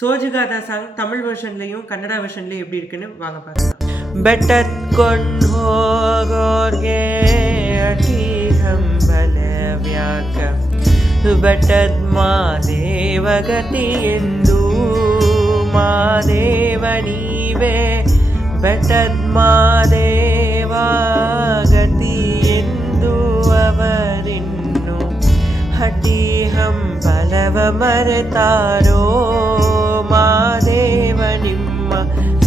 சோஜுகாதா song Tamil வெர்ஷன்லையும் Kannada வெர்ஷன்லையும் எப்படி இருக்குன்னு வாங்க பார்க்கலாம். பெட்டத் கொண்ட் ಹೋಗೋರ್ಗೆ ಅಟಿಹಂ ಬಲವ್ಯಾಕ ಬೆಟ್ಟದ್ ಮಾದೇವ ಗತಿ ಎಂದು ಮಾದೇವ ನೀವೇ ಬೆಟ್ಟದ್ ಮಾದೇವ ಗತಿ ಎಂದು ಅವರಿನ್ನು ಹಟಿಹಂ ಬಲವ ಮರೆತಾರೋ ಮಾದೇವ ನಿಮ್ಮ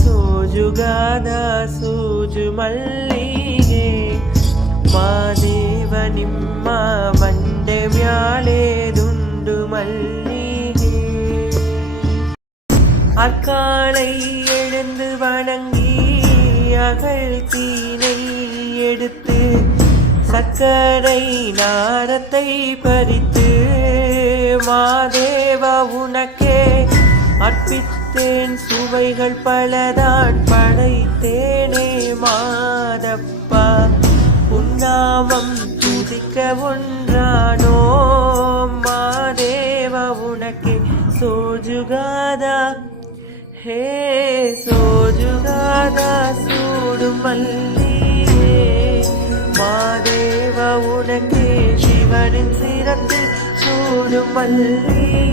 ಸೋಜುಗಾದ ಸೂಜು ಮಲ್ಲಿಗೆ ಮಾದೇವ ನಿಮ್ಮ ಬಂಡೆ ಮ್ಯಾಳೆ ದುಂಡು மல்லிகே அக்காலை எழுந்து வணங்கி அகழ் தீனை எடுத்து சர்க்கரை நாரத்தை பறித்து மாதேவா உனக்கே அர்ப்பித்தேன் சுவைகள் பலதான் படைத்தேனே மாதப்பா உன்னாமம் துதிக்க ஒன்றானோ மாதேவா உனக்கே சோஜுகாதா ஹே சோஜுகாதா சூடு மல்லியே மாதேவா உனக்கே சிவனின் சிரத்தில் சூடு மல்லியே